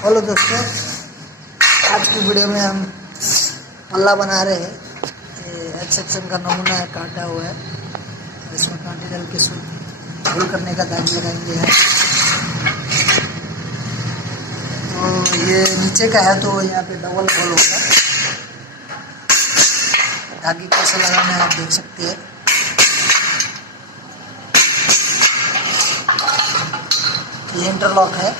Hello दोस्तों, आज की वीडियो में हम पल्ला बना रहे हैं। ये एच सेक्शन का नमूना है, काटा हुआ है। इसमें कांटे डाल के होल करने का दाग लगाएंगे है। तो ये नीचे का है तो यहाँ पे डबल होल होगा। धागे कैसे लगाना है आप देख सकते हैं। ये इंटरलॉक है।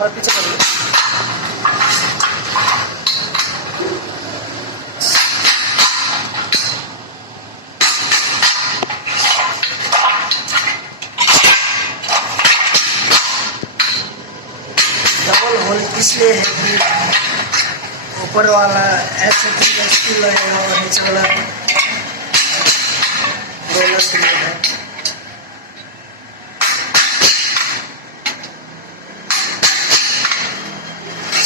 और पीछे करिए। डबल होल इसलिए है कि ऊपर वाला ऐसे का स्क्रू लगेगा और नीचे वाला रोलर के लिए है।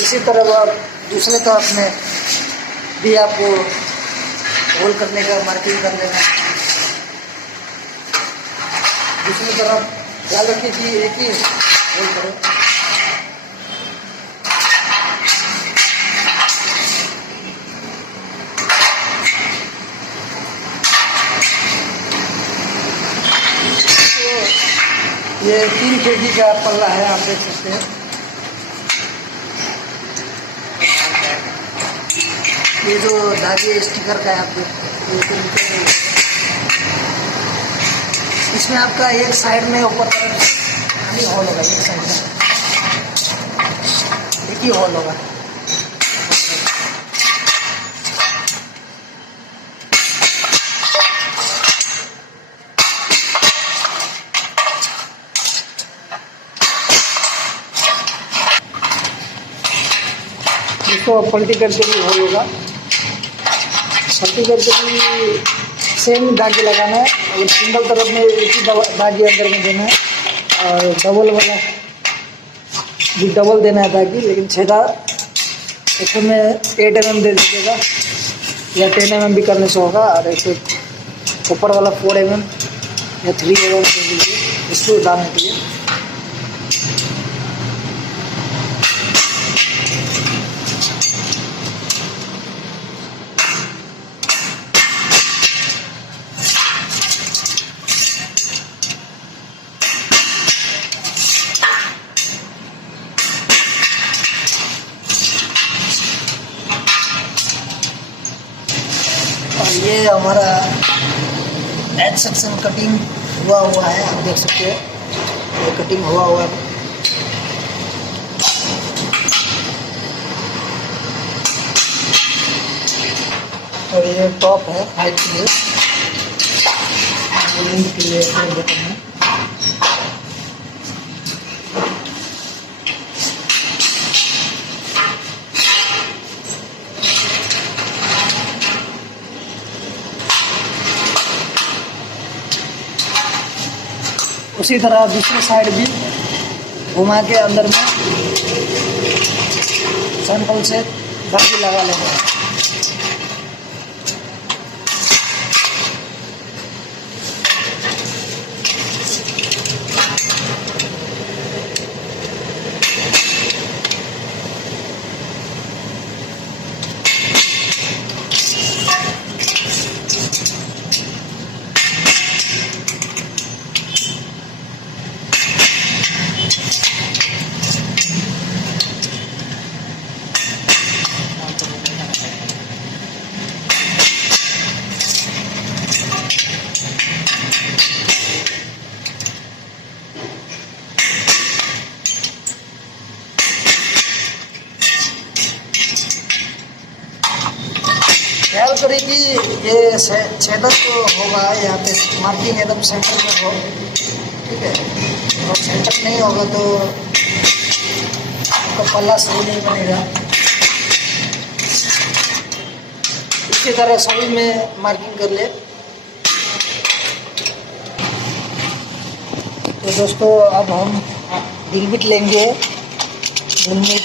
इसी तरह आप दूसरे तरफ में भी आपको होल करने का मार्किंग कर लेना। दूसरी तरफ ख्याल रखिए कि एक ही होल करो। तो ये 3 kg का पल्ला है, आप देख सकते हैं। ये जो धागे स्टिकर का है आप इसमें आपका एक साइड में ऊपर खाली होल होगा, एक साइड में एक ही होल होगा। इसको पलटी करके भी होल होगा। पलटी करके भी सेम धागे लगाना है और सिंगल तरफ में एक ही धागे अंदर में देना है और डबल वाला भी डबल देना है धागे, लेकिन छेदा इसमें 8 mm दे दीजिएगा या 10 mm भी करने से होगा। और ऐसे ऊपर वाला 4 mm या 3 mm दे दीजिए इसको डालने के लिए। और ये हमारा एच सेक्शन कटिंग हुआ है, आप देख सकते हैं। ये कटिंग हुआ है। और ये टॉप है हाइट के लिए, के लिए बटन है। उसी तरह दूसरी साइड भी घुमा के अंदर में सैंपल से धागे लगा लेंगे। ख्याल करें कि ये छेदक तो होगा, यहाँ पे मार्किंग एकदम सेंटर में हो, ठीक है। और सेंटर नहीं होगा तो आपका पल्ला सही नहीं बनेगा। इसी तरह सभी में मार्किंग कर ले। तो दोस्तों अब हम ड्रिल बिट लेंगे। ड्रिल बिट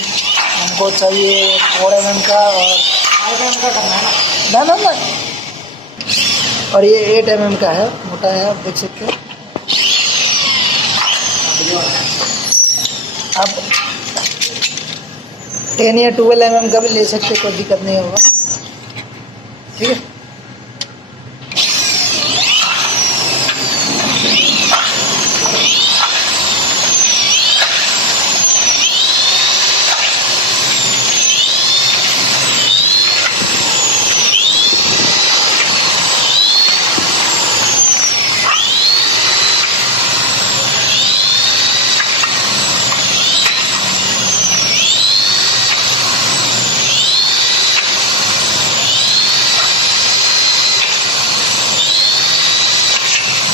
आपको चाहिए 4 mm का और 8 mm का करना है ना ना ना, और ये 8 mm का है, मोटा है, आप देख सकते हैं। आप 10 या 12 mm का भी ले सकते, कोई दिक्कत नहीं होगा, ठीक है।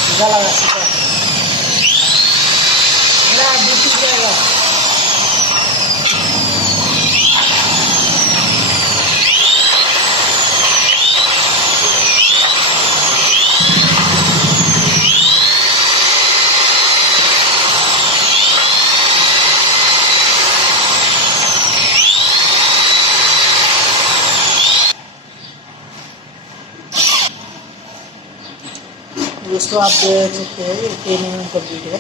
सीधा लगा, सीधा मेरा ड्यूटी जाएगा। दोस्तों आप देख सकते हैं ये 10 mm कंप्लीट है।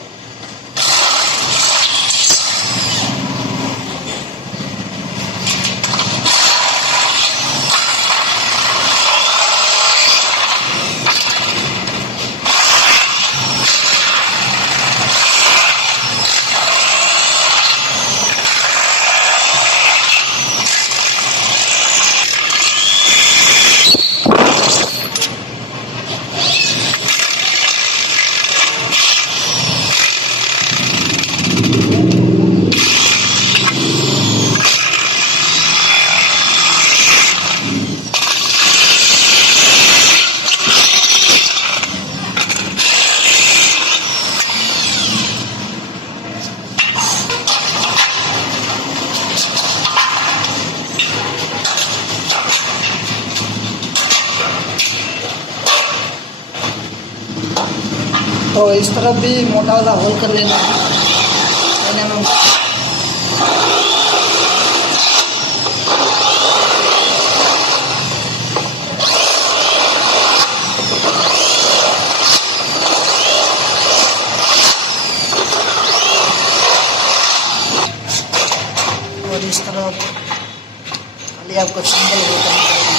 तो इस तरफ भी मोटा वाला होल कर लेना है। और इस तरफ खाली आपको सिंगल होल करना पड़ेगा।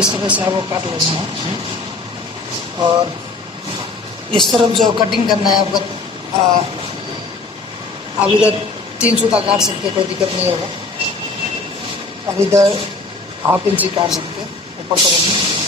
इस तरह से आपको काट लेना है। और इस तरफ जो कटिंग करना है आपका, आप इधर 3 सूता काट सकते, कोई दिक्कत नहीं होगा। अब इधर 1/2 इंच काट सकते ऊपर तरफ में।